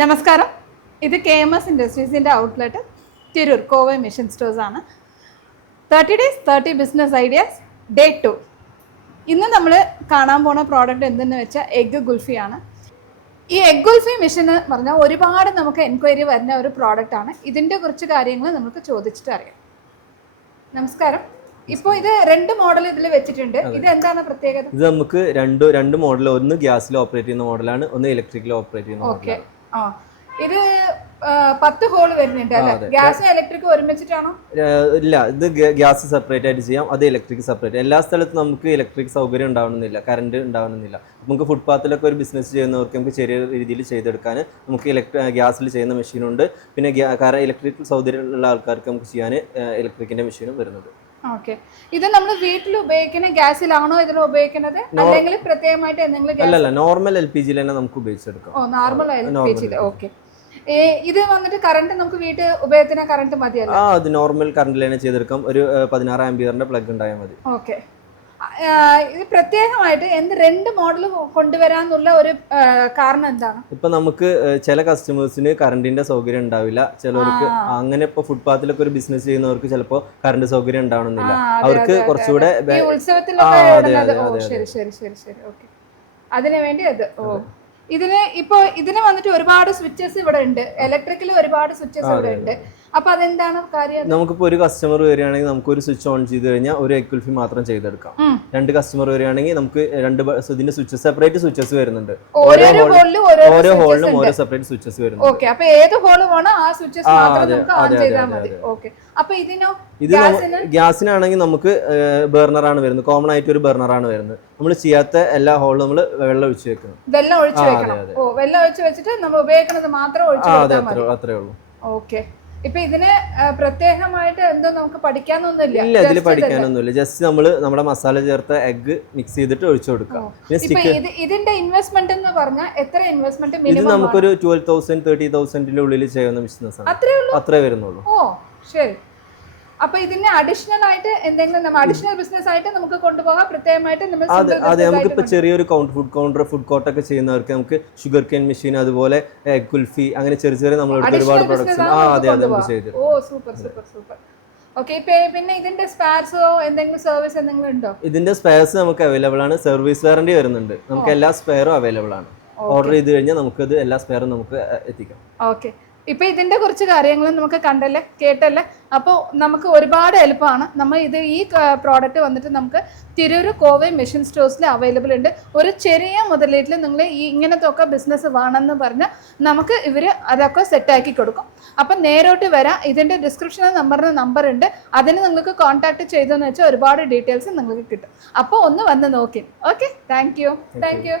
നമസ്കാരം. ഇത് K M S ഇൻഡസ്ട്രീസിന്റെ outlet Tirur Kovai Machine Stores ആണ്. Thirty days thirty business ideas day two ഇന്ന് നമ്മൾ കാണാൻ പോണ പ്രോഡക്റ്റ് എന്തെന്ന് വെച്ചാൽ എഗ്ഗ് ഗുൽഫിയാണ് ഈ എഗ് ഗുൽഫി മിഷൻ എന്ന് പറഞ്ഞാൽ ഒരുപാട് നമുക്ക് എൻക്വയറി വരുന്ന ഒരു പ്രോഡക്റ്റ് ആണ്. ഇതിന്റെ കുറച്ച് കാര്യങ്ങൾ നമുക്ക് ചോദിച്ചിട്ട് അറിയാം. നമസ്കാരം. ഇപ്പോൾ ഇത് രണ്ട് മോഡൽ ഇതിൽ വെച്ചിട്ടുണ്ട്. ഇത് എന്താണ് പ്രത്യേകത? ഇത് നമുക്ക് രണ്ട് രണ്ട് മോഡൽ ഒന്ന് ഗ്യാസിൽ ഓപ്പറേറ്റ് ചെയ്യുന്ന മോഡലാണ് ഒന്ന് ഇലക്ട്രിക്കൽ ഓപ്പറേറ്റ് ചെയ്യുന്ന ഓക്കെ മോഡലാണ് ആ ഇത് പത്ത് ഹോൾ വരുന്നുണ്ട് അല്ലേ? ഗ്യാസും ഇലക്ട്രിക്കും ഒരുമിച്ചിട്ടാണോ? ഇല്ല ഇത് ഗ്യാസ് സെപ്പറേറ്റ് ആയിട്ട് ചെയ്യാം അത് ഇലക്ട്രിക് സെപ്പറേറ്റ് എല്ലാ സ്ഥലത്തും നമുക്ക് ഇലക്ട്രിക് സൗകര്യം ഉണ്ടാവണമെന്നില്ല കറണ്ട് ഉണ്ടാവണമെന്നില്ല. നമുക്ക് ഫുട്പാത്തിലൊക്കെ ഒരു ബിസിനസ് ചെയ്യുന്നവർക്ക് നമുക്ക് ചെറിയ രീതിയിൽ ചെയ്തെടുക്കാൻ നമുക്ക് ഇലക്ട്രി ഗ്യാസിൽ ചെയ്യുന്ന മെഷീനുണ്ട് പിന്നെ ഇലക്ട്രിക് സൗകര്യമുള്ള ആൾക്കാർക്ക് നമുക്ക് ചെയ്യാൻ ഇലക്ട്രിക്കിന്റെ മെഷീനും വരുന്നത് ഓക്കെ ഇത് നമ്മൾ വീട്ടിൽ ഉപയോഗിക്കുന്ന ഗ്യാസിലാണോ ഇതിൽ ഉപയോഗിക്കുന്നത്? അല്ലെങ്കിൽ പ്രത്യേകമായിട്ട് എന്തെങ്കിലും അല്ലല്ല നോർമൽ എൽ പി ജി തന്നെ നമുക്ക് ഉപയോഗിച്ചെടുക്കാം. ഓ normal L P G okay ഇത് വന്നിട്ട് കറണ്ട് നമുക്ക് വീട്ട് ഉപയോഗത്തിന് കറണ്ട് മതിയല്ലോ? ആ അത് നോർമൽ കറണ്ടിൽ തന്നെ ചെയ്തെടുക്കാം. ഒരു പതിനാറ് ആംബിയറിന്റെ പ്ലഗ് ഉണ്ടായാൽ മതി. ഓക്കെ ഇത് പ്രത്യേകമായിട്ട് എന്ത് രണ്ട് മോഡൽ കൊണ്ടുവരാന്നുള്ള ഒരു കാരണം എന്താണ്? ഇപ്പൊ നമുക്ക് ചില കസ്റ്റമേഴ്സിന് കറണ്ടിന്റെ സൗകര്യം ഉണ്ടാവില്ല. ചിലവർക്ക് അങ്ങനെ ഇപ്പൊ ഫുട്പാത്തിലൊക്കെ ഒരു ബിസിനസ് ചെയ്യുന്നവർക്ക് ചിലപ്പോ കറണ്ട് സൗകര്യം ഉണ്ടാവണമെന്നില്ല. അവർക്ക് കുറച്ചുകൂടെ അതിനുവേണ്ടി ശരി ശരി ശരി ശരി. ഓക്കെ. അതിനു വേണ്ടി അത്. ഓ. ഇതിന് ഇപ്പൊ ഇതിന് വന്നിട്ട് ഒരുപാട് സ്വിച്ചസ് ഇവിടെ ഉണ്ട്. ഇലക്ട്രിക്കൽ ഒരുപാട് സ്വിച്ചസ് ഇവിടെ ഉണ്ട്. അപ്പൊ അതെന്താണ് കാര്യം? നമുക്കിപ്പോ ഒരു കസ്റ്റമർ വരികയാണെങ്കിൽ നമുക്ക് ഒരു സ്വിച്ച് ഓൺ ചെയ്ത് കഴിഞ്ഞാൽ ഒരു എക്വൽഫി മാത്രം ചെയ്തെടുക്കാം. രണ്ട് കസ്റ്റമർ വരികയാണെങ്കിൽ നമുക്ക് രണ്ട് ഇതിന്റെ സ്വിച്ചസ് സെപ്പറേറ്റ് സ്വിച്ചസ് വരുന്നുണ്ട്. ഓരോ ഹോളിലും ഓരോ ഹോളിലും ഓരോ സെപ്പറേറ്റ് സ്വിച്ചസ് വരുന്നുണ്ട്. ഓക്കെ അപ്പൊ ഏത് ഹോൾ വേണോ ആ സ്വിച്ചസ് മാത്രം നമുക്ക് ഓൺ ചെയ്താൽ മതി. അതെ. ഓക്കെ അപ്പൊ ഇതിനോ ഇത് ഗ്യാസിന്? ഗ്യാസിനാണെങ്കിൽ നമുക്ക് ബർണറാണ് വരുന്നത്. കോമൺ ആയിട്ട് ഒരു ബർണറാണ് വരുന്നത്. നമ്മൾ ചെയ്യാത്ത എല്ലാ ഹോളും നമ്മൾ വെള്ളം ഒഴിച്ച് വെക്കണം. വെള്ളം ഒഴിച്ചു വെക്കണം. ഓ വെള്ളം ഒഴിച്ചു വെച്ചിട്ട് നമ്മൾ ഉപയോഗിക്കുന്നത് മാത്രം ഒഴിച്ചു അത്രേ ഉള്ളൂ. ഓക്കെ ഇപ്പൊ ഇതിന് പ്രത്യേകമായിട്ട് എന്തോ നമുക്ക് പഠിക്കാനൊന്നുമില്ല. ഇല്ല ഇതിൽ പഠിക്കാനൊന്നുമില്ല. ജസ്റ്റ് നമ്മൾ നമ്മുടെ മസാല ചേർത്ത എഗ് മിക്സ് ചെയ്തിട്ട് ഒഴിച്ചു കൊടുക്കാം ഇതിന്റെ ഇൻവെസ്റ്റ്മെന്റ് എന്ന് പറഞ്ഞാൽ എത്ര ഇൻവെസ്റ്റ്മെന്റ് ഇത് നമുക്കൊരു ട്വൽവ് തൗസൻഡ് തേർട്ടി തൗസൻഡിന്റെ ഉള്ളിൽ ചെയ്യുന്ന ബിസിനസ് ആണ്. അത്രേ വരുന്നുള്ളൂ. ഓ ശരി. അപ്പൊ ഇതിന് അഡീഷണൽ ആയിട്ട് എന്തെങ്കിലും നമ്മൾ അഡീഷണൽ ബിസിനസ് ആയിട്ട് നമുക്ക് കൊണ്ടുപോകാം. പ്രത്യേകമായിട്ട് നമ്മൾ അതെ നമുക്ക് അതെ. നമുക്കിപ്പോൾ ചെറിയൊരു count food counter food court ഒക്കെ ചെയ്യുന്നവർക്ക് നമുക്ക് ഷുഗർ കെയിൻ മെഷീൻ അതുപോലെ കുൽഫി അങ്ങനെ ചെറിയ ചെറിയ നമ്മളെടുത്ത് ഒരുപാട് പ്രൊഡക്ട്സ് ആ അതെ അതെ നമുക്ക്. ചെയ്തു oh super super super okay പിന്നെ ഇതിന്റെ സ്പെയർസോ എന്തെങ്കിലും സർവീസ് എന്തെങ്കിലും ഉണ്ടോ? ഇതിന്റെ സ്പെയർസ് നമുക്ക് അവൈലബിൾ ആണ്. സർവീസ് വാറണ്ടി വരുന്നുണ്ട്. നമുക്ക് എല്ലാ സ്പെയറും അവൈലബിൾ ആണ്. ഓർഡർ ചെയ്ത് കഴിഞ്ഞാൽ നമുക്കത് എല്ലാ സ്പെയറും നമുക്ക് എത്തിക്കാം. ഓക്കെ ഇപ്പൊ ഇതിന്റെ കുറച്ച് കാര്യങ്ങൾ നമുക്ക് കണ്ടല്ലേ കേട്ടല്ലേ? അപ്പോൾ നമുക്ക് ഒരുപാട് എളുപ്പമാണ്. നമ്മൾ ഇത് ഈ പ്രോഡക്റ്റ് വന്നിട്ട് നമുക്ക് തിരൂർ കോവൈ മെഷീൻ സ്റ്റോഴ്സിൽ അവൈലബിൾ ഉണ്ട്. ഒരു ചെറിയ മുതലേറ്റിൽ നിങ്ങൾ ഈ ഇങ്ങനത്തെ ഒക്കെ ബിസിനസ് വേണമെന്ന് പറഞ്ഞാൽ നമുക്ക് ഇവർ അതൊക്കെ സെറ്റാക്കി കൊടുക്കും. അപ്പം നേരോട്ട് വരാം. ഇതിന്റെ ഡിസ്ക്രിപ്ഷൻ നമ്പറിന് നമ്പർ ഉണ്ട്. അതിന് നിങ്ങൾക്ക് കോൺടാക്ട് ചെയ്തെന്ന് വെച്ചാൽ ഒരുപാട് ഡീറ്റെയിൽസ് നിങ്ങൾക്ക് കിട്ടും. അപ്പോൾ ഒന്ന് വന്ന് നോക്കി. Okay thank you thank you